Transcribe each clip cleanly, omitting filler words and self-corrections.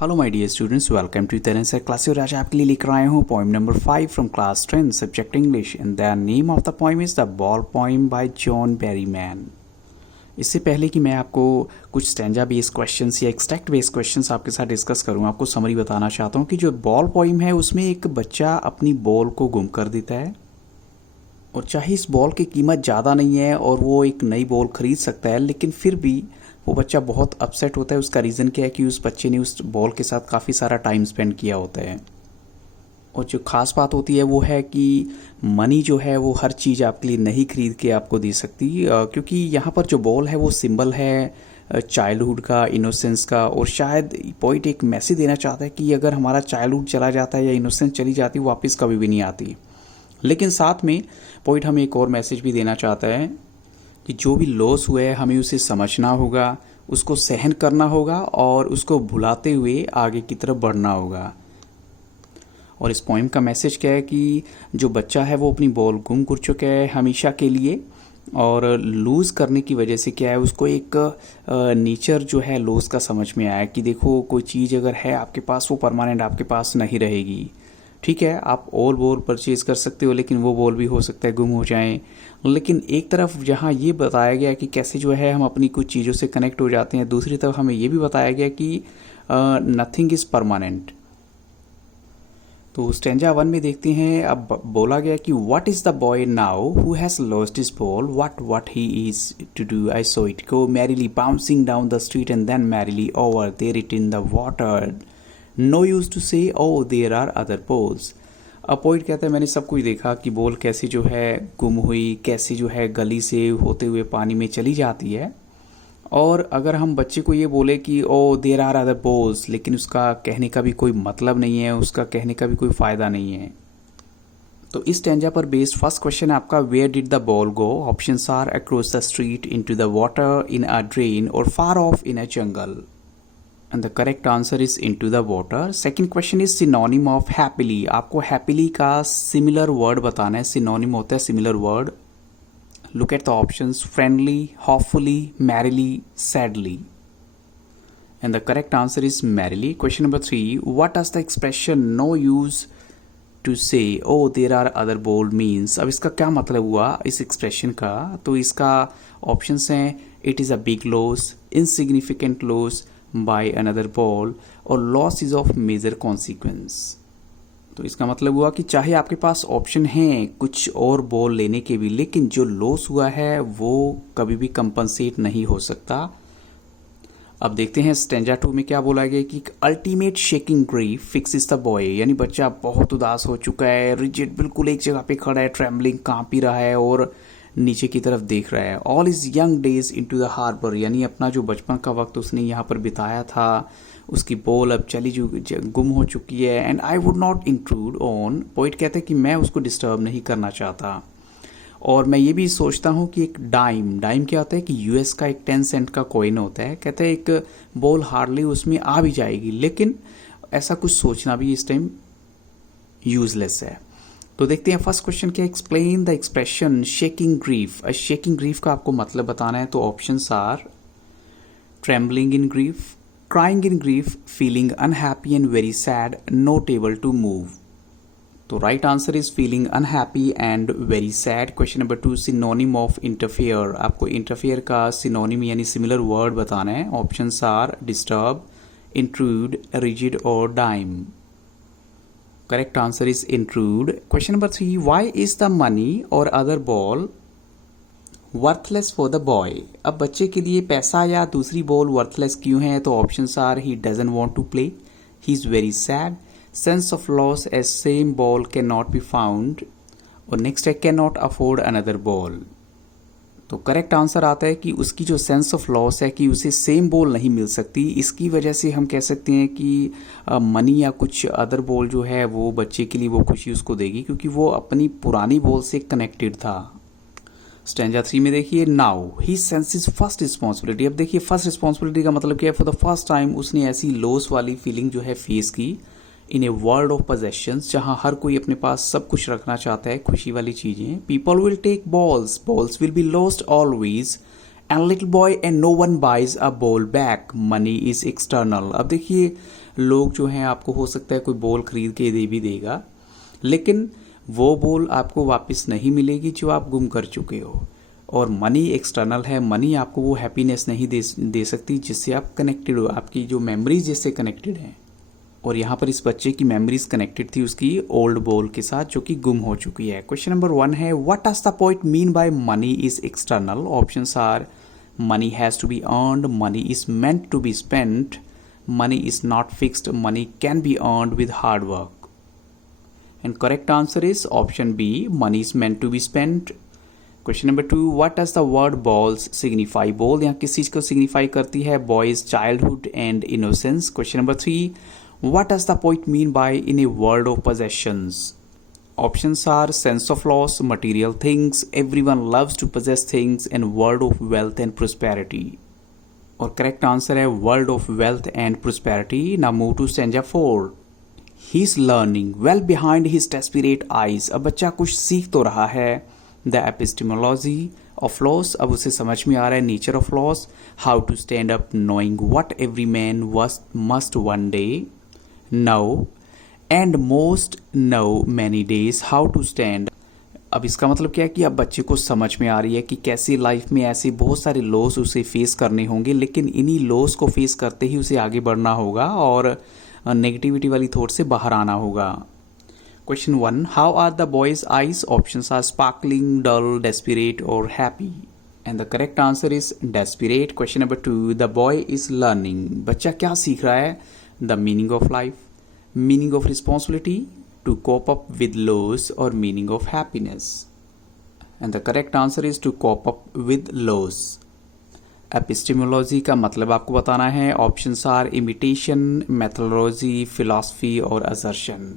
Hello my dear students, welcome to Taran sir class. और आज आपके लिए लेकर आए हूँ poem number 5 from class 10 subject English and the name of the poem is the ball poem by John Berryman. इससे पहले कि मैं आपको कुछ स्टैंजा बेस्ड क्वेश्चंस या एक्सट्रैक्ट बेस्ड क्वेश्चंस आपके साथ डिस्कस करूँ, आपको समरी बताना चाहता हूँ कि जो बॉल पोइम है उसमें एक बच्चा अपनी बॉल को गुम कर देता है और चाहे इस बॉल की कीमत ज़्यादा नहीं है और वो एक नई बॉल खरीद सकता है, लेकिन फिर भी वो बच्चा बहुत अपसेट होता है। उसका रीज़न क्या है कि उस बच्चे ने उस बॉल के साथ काफ़ी सारा टाइम स्पेंड किया होता है। और जो ख़ास बात होती है वो है कि मनी जो है वो हर चीज़ आपके लिए नहीं खरीद के आपको दे सकती, क्योंकि यहाँ पर जो बॉल है वो सिंबल है चाइल्डहुड का, इनोसेंस का। और शायद पोइट एक मैसेज देना चाहता है कि अगर हमारा चाइल्डहुड चला जाता है या इनोसेंस चली जाती है, वो वापस कभी भी नहीं आती। लेकिन साथ में पोइट हमें एक और मैसेज भी देना चाहता है कि जो भी लॉस हुआ है हमें उसे समझना होगा, उसको सहन करना होगा और उसको भुलाते हुए आगे की तरफ बढ़ना होगा। और इस पोइम का मैसेज क्या है कि जो बच्चा है वो अपनी बॉल गुम कर चुका है हमेशा के लिए, और लूज़ करने की वजह से क्या है उसको एक नेचर जो है लॉस का समझ में आया कि देखो कोई चीज़ अगर है आपके पास वो परमानेंट आपके पास नहीं रहेगी। ठीक है, आप और बॉल परचेज कर सकते हो लेकिन वो बॉल भी हो सकता है गुम हो जाएं। लेकिन एक तरफ जहाँ ये बताया गया कि कैसे जो है हम अपनी कुछ चीज़ों से कनेक्ट हो जाते हैं, दूसरी तरफ हमें ये भी बताया गया कि नथिंग इज़ परमानेंट। तो स्टेंजा 1 में देखते हैं, अब बोला गया कि what is the boy now who has lost his ball, what he is to do, I saw it go merrily bouncing down the street and then merrily over there it in the water, no use to say O there are other balls. अब poet कहता है मैंने सब कुछ देखा कि ball कैसे जो है गुम हुई, कैसे जो है गली से होते हुए पानी में चली जाती है। और अगर हम बच्चे को ये बोले कि ओ देयर आर अदर बॉल्स, लेकिन उसका कहने का भी कोई मतलब नहीं है, उसका कहने का भी कोई फ़ायदा नहीं है। तो इस स्टैंजा पर बेस्ड फर्स्ट क्वेश्चन है आपका, where did the ball go. Options are across the street, into the water, in a drain और far off in a jungle. And the correct answer is into the water. Second question is synonym of happily. आपको happily का similar word बताना है। synonym होता है similar word. Look at the options: friendly, hopefully, merrily, sadly. And the correct answer is merrily. Question number 3. What does the expression no use to say oh there are other bold means? अब इसका क्या मतलब हुआ इस expression का? तो इसका options हैं it is a big loss, insignificant loss, by another ball और loss is of major consequence. तो इसका मतलब हुआ कि चाहे आपके पास ऑप्शन हैं कुछ और बॉल लेने के भी, लेकिन जो लॉस हुआ है वो कभी भी कंपनसेट नहीं हो सकता। अब देखते हैं स्टेंजा 2 में क्या बोला गया कि ultimate shaking grief fixes the boy, यानी बच्चा बहुत उदास हो चुका है, रिजिड बिल्कुल एक जगह पे खड़ा है, ट्रेम्बलिंग कांप ही रहा है और नीचे की तरफ देख रहा है। All is young days into the harbour, यानी अपना जो बचपन का वक्त उसने यहाँ पर बिताया था, उसकी बॉल अब गुम हो चुकी है। And I would not intrude on, poet कहते हैं कि मैं उसको डिस्टर्ब नहीं करना चाहता। और मैं ये भी सोचता हूँ कि एक डाइम क्या होता है कि यूएस का एक 10 सेंट का कॉइन होता है, कहते हैं एक बॉल हार्डली उसमें आ भी जाएगी, लेकिन ऐसा कुछ सोचना भी इस टाइम यूजलेस है। तो देखते हैं फर्स्ट क्वेश्चन क्या, explain the expression shaking grief. Shaking grief का आपको मतलब बताना है। तो options are trembling in grief, crying in grief, feeling unhappy and very sad, not able to move. तो right answer is feeling unhappy and very sad. Question number 2, synonym of interfere. आपको interfere का synonym यानी similar word बताना है। Options are disturb, intrude, rigid और dime. Correct answer is intrude. Question number 3, why is the money or other ball worthless for the boy? अब बच्चे के लिए पैसा या दूसरी बॉल वर्थलेस क्यों है? तो options are he doesn't want to play, he is very sad, sense of loss as same ball cannot be found, और नेक्स्ट है cannot afford another ball। तो करेक्ट आंसर आता है कि उसकी जो सेंस ऑफ लॉस है कि उसे सेम बॉल नहीं मिल सकती, इसकी वजह से हम कह सकते हैं कि मनी या कुछ अदर बॉल जो है वो बच्चे के लिए वो खुशी उसको देगी क्योंकि वो अपनी पुरानी बॉल से कनेक्टेड था। स्टैंजा 3 में देखिए, now he senses first responsibility. अब देखिए फर्स्ट रिस्पॉन्सिबिलिटी का मतलब क्या है, फॉर द फर्स्ट टाइम उसने ऐसी लॉस वाली फीलिंग जो है फेस की इन ए वर्ल्ड ऑफ पोजेशंस, जहां हर कोई अपने पास सब कुछ रखना चाहता है, खुशी वाली चीजें। People will take balls, balls will be lost always, and little boy and no one buys a ball back, money is external. अब देखिए लोग जो हैं आपको हो सकता है कोई बॉल खरीद के दे भी देगा, लेकिन वो बॉल आपको वापस नहीं मिलेगी जो आप गुम कर चुके हो। और मनी एक्सटर्नल है, मनी आपको वो हैप्पीनेस नहीं दे सकती जिससे आप कनेक्टेड हो, आपकी जो मेमोरीज जिससे कनेक्टेड हैं। और यहाँ पर इस बच्चे की मेमोरीज कनेक्टेड थी उसकी ओल्ड बॉल के साथ जो कि गुम हो चुकी है। क्वेश्चन नंबर 1 है, what does the poet mean by money is external? Options are money has to be earned, money is meant to be spent, money is not fixed, money can be earned with hard work. And correct answer is option B, money is meant to be spent. Question number 2, what does the word balls signify? Ball यहाँ किस चीज़ को signify करती है? Boys, childhood and innocence. Question number 3, what does the poet mean by in a world of possessions? Options are sense of loss, material things, everyone loves to possess things, and world of wealth and prosperity. और correct answer है world of wealth and prosperity. Now move to stanza 4. He is learning well behind his desperate eyes. अब बच्चा कुछ सीख तो रहा है। The epistemology of loss, अब उसे समझ में आ रहा है nature of loss. How to stand up knowing what every man must one day know, and most know many days how to stand. अब इसका मतलब क्या है कि अब बच्चे को समझ में आ रही है कि कैसे लाइफ में ऐसे बहुत सारे लॉस उसे फेस करने होंगे, लेकिन इन्हीं लॉस को फेस करते ही उसे आगे बढ़ना होगा और नेगेटिविटी वाली थॉट से बाहर आना होगा। Question 1, how are the boys eyes? Options are sparkling, dull, desperate और happy. And the correct answer is desperate. Question number 2, the boy is learning. बच्चा क्या सीख रहा है? The meaning of life, meaning of responsibility, to cope up with loss और meaning of happiness. And the correct answer is to cope up with loss. Epistemology का मतलब आपको बताना है। Options are imitation, methodology, philosophy और assertion.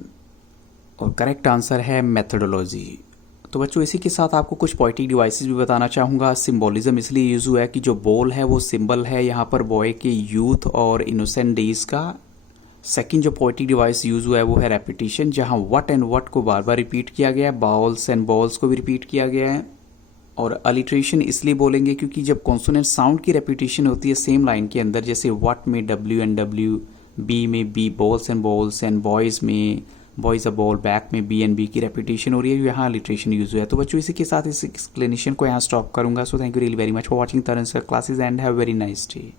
और correct answer है methodology. तो बच्चों इसी के साथ आपको कुछ पोएटिक डिवाइसेस भी बताना चाहूँगा। सिंबोलिज्म इसलिए यूज़ हुआ है कि जो बॉल है वो सिंबल है यहाँ पर बॉय के यूथ और इनोसेंट डेज का। सेकंड जो पोएटिक डिवाइस यूज़ हुआ है वो है रेपिटेशन, जहाँ व्हाट एंड व्हाट को बार बार रिपीट किया गया है, बॉल्स एंड बॉल्स को भी रिपीट किया गया है। और अलिट्रेशन इसलिए बोलेंगे क्योंकि जब कॉन्सोनेंट साउंड की रेपिटेशन होती है सेम लाइन के अंदर, जैसे व्हाट में डब्ल्यू एंड डब्ल्यू, बी में बी, बॉल्स एंड बॉयज़ में बॉयज़ अ बॉल, बैक में बी एंड बी की रेपिटेशन हो रही है, यहाँ अलिट्रेशन यूज हुआ है। तो बच्चों इसी के साथ इस एक्सप्लेनेशन को यहाँ स्टॉप करूँगा। So thank you really very much for watching Taran sir classes and have very nice day.